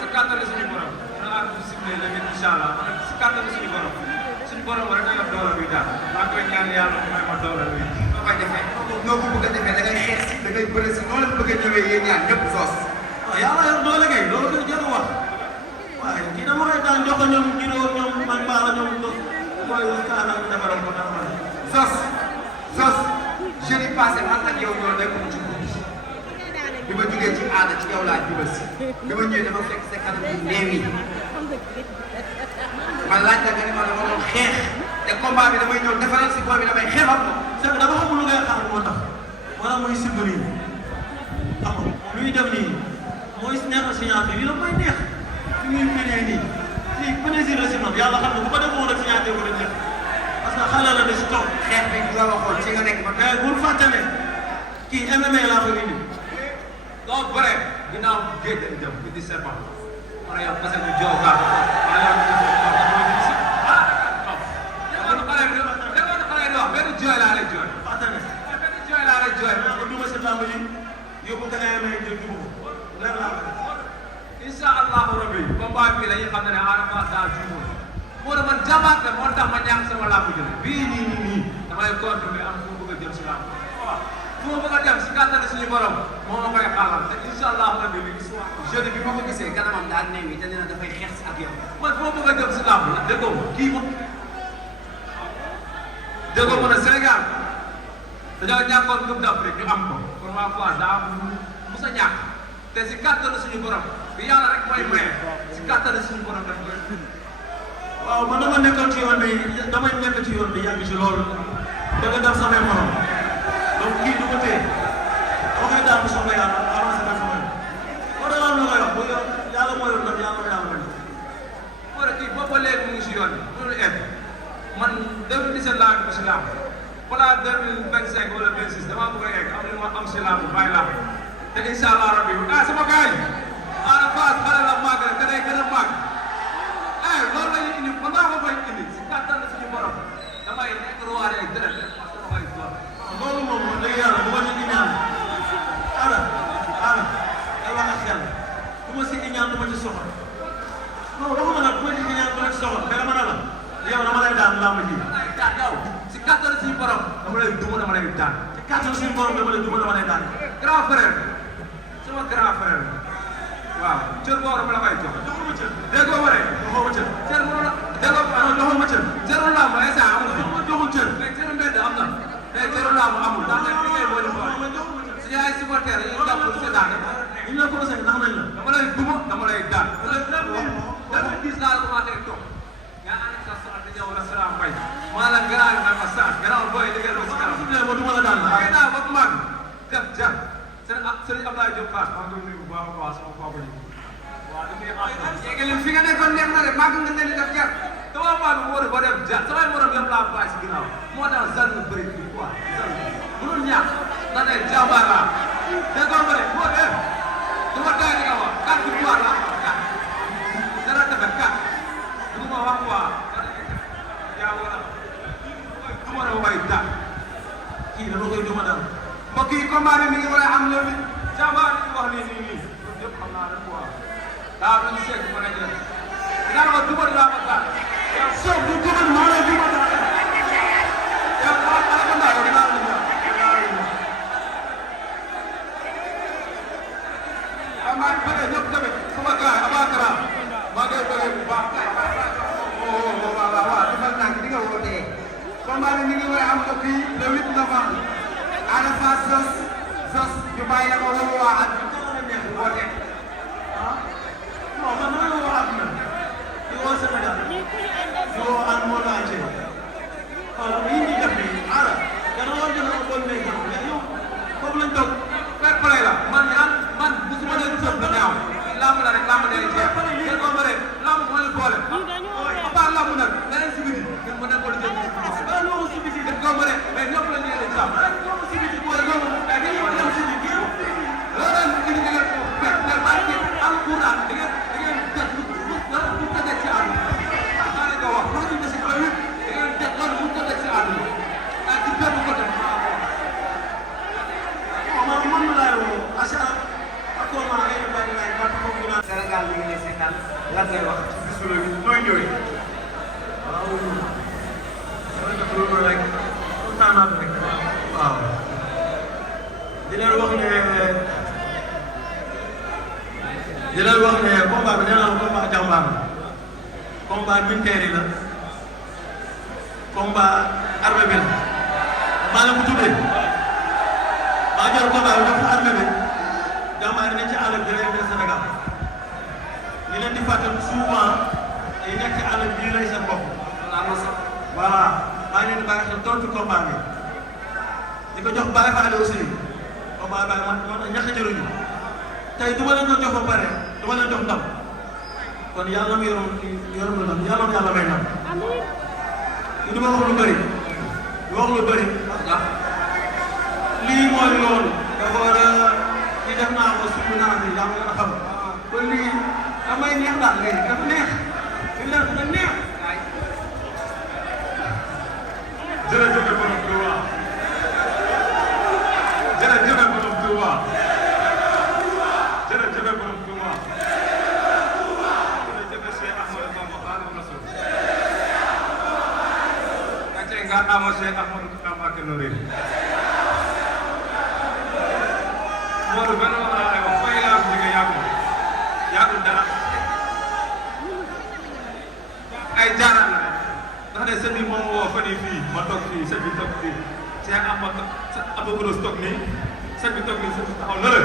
si kàttanu suñu borom dina ànd si biir léegi incha allah si kàttanu suñu borom rek nga yor doole bi daal maa koy ñaan yàlla may ma doole bi. noo koy defee noo ko bëgg a defee da ngay xeex si da ngay bëre si noo leen bëgg a ñëwee yéen ñaar ñëpp Zoss. waaw yàlla yor doole kay loolu koy jëru wax waaye kii dama koy daan jox ko ñoom juróom ñoom man baax la ñoom mooy kaanam defaral ko dara Zoss jeudi yi passé man ak yow ñoo nekkoon ci guddi bi ma jugee ci aada ci yow laa jubal si bi ma ñëwee dafa fekk sa kanam yu néew yi man laaj la nga ne ma dama doon xeex te combat bi damay ñëw defaral si booy bi damay xeex ak moom. c'est que dafa xamul lu ngay xaar moo tax wala muy simbali xam nga luy dem nii mooy neexal signature yi la may neex fi muy mënee nii lii plaisir la si man yàlla xam ne bu ko defoon rek signature ko dañ neex parce que xale la ne si toog xeex bi nga waxoon ci nga nekk ba mais bul fàtte ne kii MMA laa ko indi donc bëre ginnaaw géej lañ jëm di serpent wala yow parce que ñu jox kaa wala yow ñu jox kaa mooy si ah non xale bi wax benn jooy laa lay jooy fàtte ne benn jooy laa lay jooy naa ko duma si làmb ji yóbbu ko MMA jël dugub leer laa ko incha allahu rabbi combat bi la ñu xam ne Ada Fass daa juumoon moo tax man jàmbaat la moo tax ma ñàkk sama làmb jël bii nii damay continuer am fu ma bëgg a jëm si làmb waaw fu ma bëgg a dem si kàttan suñu borom moo ma koy xaalal te incha allahu rabbi li gis waa jeudi bi ma ko gisee kanamam daal néew yi te nee na dafay xeex si ak yow. man fu ma bëgg a jëm si làmb la déggoo ma kii ma déggoo ma ne Sénégal dañoo ñàkkoon Coupe d'Afrique ñu am ko pour ma fois daa mus a ñàkk te si kàttan suñu borom bi yàlla rek mooy maye si kàttan suñu borom rek mooy waaw man dama nekkoon ci yoon bi damay nekk ci yoon bi yàgg ci loolu bëgg a def samay morom donc kii du ko téye dama koy daal bu soobee yàlla avancé na sama yoon moo tax am na koy wax bu yoon yàlla moo yor nag yàlla yàlla bañ moo tax kii boobu ba léegi mu ngi si yoon bi mënul egg man 2017 laa dugg si làmb balaa 2025 wala 26 damaa bëgg a egg am lu ma am si làmb bàyyi làmb te incha allah rabbi ah sama gars yi Ada Fass xale la màgg rek da ngay gën a màgg loolu la ñuy indi man maa ko koy indi si kàttan suñu borom damay nekk ruwaare ak dërët parce que damay doon. loolu moom wax dëgg yàlla bu ma si ñaan Ada day wax ak yàlla bu ma si ñaan du ma ci soxla non waxuma nag bu ma si ñaan du ma ci soxla mais dama ne la yow dama lay daan làmb ji. yow si kàttan suñu borom dama lay duma dama lay daan. si kàttan suñu borom dama lay duma dama lay daan. grand frère sama grand frère waaw cër boobu dama la koy jox. joxuma cër. déggoo ma rek. joxuma cër. cër mënu la déggoo ma non joxuma cër. cëru làmb instant amul. joxul cër. mais cëru mbedd am na. mais cëru làmb amul. ndax nag li ngay boole boole. suñu ay supporters yi ñu jàpp lu seetaan ñu ne ko nax nañ la. dama lay duma dama lay daan. dama gis naa la commencé toog. yaa ngi sa soxna di ñëw restaurant Mbaye. maa la gannaaw na ma saa gannaaw booy liggéey ba si kanam. ma duma la daan la. xëy naa ba mag def jar. Sëriñ Abdoulaye Diop Fass maa ngi koy nuyu bu baax a baax sama papa ji. waaw li muy ànd. fi nga nekkoon neex na de màgg nga leen di def jar. dama màgg mu war a ba def jar samay morom yëpp laa bàyyi si ginnaaw moo tax zan nga bëri bi quoi zan mënul ñaax ndax ne jàmbaar laa déggoo ma rek boo dee du ma doy di nga wax 4 victoire laa wax 4 dara defe 4 du ma wax quoi yaa war a du ma la way daal kii dama koy duma daal. mbokk yi combat bi mi ngi war a am loolu. jàmbaar li ñu wax nii loolu yëpp xam naa ne quoi daa lu ñu seet mën a jël dinaa ko dugal laa ko daal yow soo bu dugal maa lay duma daal. yow maa ngi ko ndax dinaa la ñëw. maa ngi bëggee ñëpp tamit sama gars Abakara maa ngi koy bëggee bu baax. waaw defal naa di nga wootee. combat bi mi ngi war a am mbokk yi le 8 novembre. Ada Fass Zoss ñu bàyyi la ko woo waa ak woote. non man dama woo àdduna di woo Sénégal di woo en monde entier alors yii ñuy def nii Ada dana war a jël un bon mais yow foofu lañ toog fair play la man musuma leen sëb ba ñaaw lamb la rek lamb day jeex ngeen ko bëre lamb moo leen boole à part lamb nag leneen si biti ngeen mën a ko jël ba loolu si biti ngeen ko bëre mais ñëpp la ñu leen jàmm loolu si biti booy loolu mais dañuy dem si biti loolu indi ngeen ko fekk lay seetaan lan ngay wax ci bisu la bi nooy ñëwee. waaw loolu rek kontaan naa rek waaw di leen wax ne combat bi nee naa la combat jàmbaar la combat militaire yi la combat armée bi la maa la ko tuddee maa jël combat bi def ko armée bi jàmbaar yi nekk ci àll bi da leen des Sénégal ñu leen di fàttali souvent yi nekk ci àll bi lay seen bopp. voilà maa ngi leen di bàyyi xel tontu combat bi di ko jox Baye Fallé aussi combat Baye man ñax jëruñu tey du ma leen doon jox ba pare du ma leen jox ndam kon yàlla na mu yoroon ndam yàlla na yàlla may ndam du ma wax lu bëri du wax lu bëri ndax lii mooy loolu dafa war a di def naa ko suñu naan bi yaa ngi leen a xam kon lii damay neex daal léegi dafa neex li dafa neex. jërëjëf borom Touba jërëjëf borom Touba jërëjëf borom Touba jërëjëf Cheikh Ahmadou Bamba Khadimu Rasul kacce nga amo Cheikh Ahmadou Bamba ke nore modu beno ala ay wax fay la ko diga yàggul dara ay jaaraan la ndax ne sëñ bi moom woo fan yii fii ma toog fii sëñ bi toog fii Cheikh Abdou Gros toog nii sëñ bi toog nii sëñ bi taxaw na la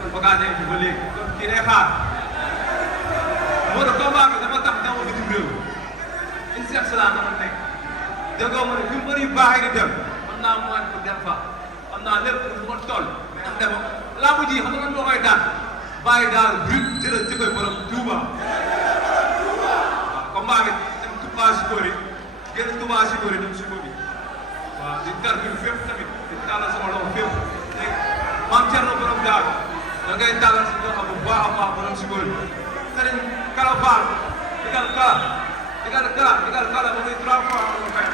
kon bagage yi fi ba léegi kon kii day xaar moo tax combat bi dafa tax dama bitim réew une chef cela dama nekk déggoo ma ne fi mu bëri baax di dem mën naa moyen pour dem fa xam naa lépp fu ma toll ndax dem laa mu ji xam nga moo koy daan bàyyi daal but jërëjëf borom Touba waaw combat bi dem Touba Sikori génn Touba Sikori dem Sikori waaw di dar bi fépp tamit di tàllal sama loxo fépp léegi maam Thierno borom daal da ngay tàllal si loxo bu baax a baax borom Sikori sëriñ Kala Fall digal Kala ba muy 3 fois ma fay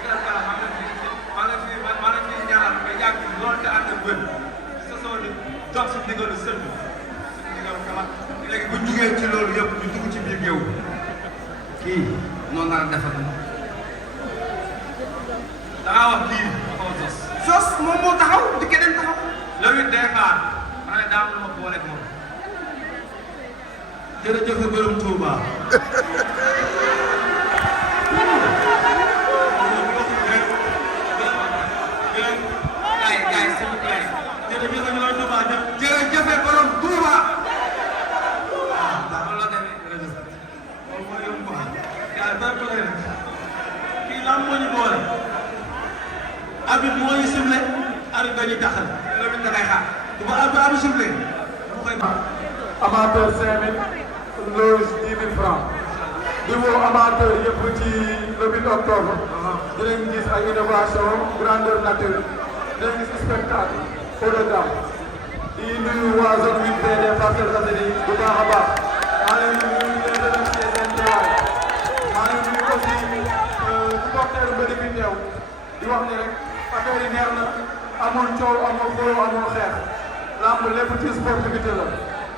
digal Kala maa ngi leen fi ñaanal nga yàgg lool te ànd ak wér sa soo di jox si ndigalu sëñ bi digal Kala léegi bu ñu jugee ci loolu yëpp ñu dugg ci biir géew kii noonu la defal da ngaa wax kii xaw a sos moom moo taxaw di keneen taxaw loolu it day xaar ma ne daa am lu ma booleeg moom jërëjëf borom Touba. jërëjëf borom Touba. kii lan moo ñu boole. Habib moo ñu sifflé Habib ba ñu taxal. loolu it da ngay xaar. bu Habib sifflé mu koy baax. amateur 5000 loge 10 000 francs di woo amateur yëpp ci le 8 octobre dinañ gis ay innovation grandeur nature dinañ gis spectacle haut de gamme di nuyu waa zone 8B des Parcelles Assainies bu baax a baax maa ngi leen di nuyu leen remercier seen teewaay maa ngi nuyu aussi supporter mbëri bi teew di wax ne rek affaire yi neex na amul coow amul xuloo amul xeex lamb lépp ci sportivité la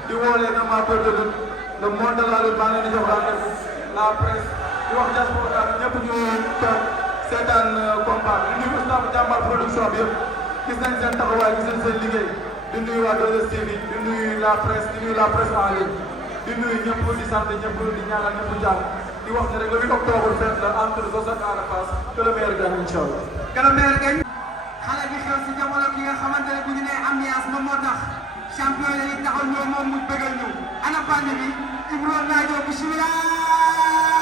di woo leen amateurs de lutte le monde de la lutte maa ngi leen di jox rendez-vous la presse di wax diaspora ñëpp ñu toog seetaan combat bi di nuyu staff Jàmbaar production bi yëpp gis nañ seen taxawaay gis nañ seen liggéey di nuyu waa 2STV di nuyu la presse en ligne di nuyu ñëpp di sant ñëpp di ñaanal ñëpp jàmm di wax ne rek le 8 octobre fête la entre Zoss ak Ada Fass que le meilleur gagne incha allah. que le meilleur gagne. xale bi xew si jamono ki nga xamante ne bu ñu nee ambiance moom moo tax. champion yi taxaw ñoo moom mu bëggal ñu ana bànn bi Ibrahima Ndiaye bismillah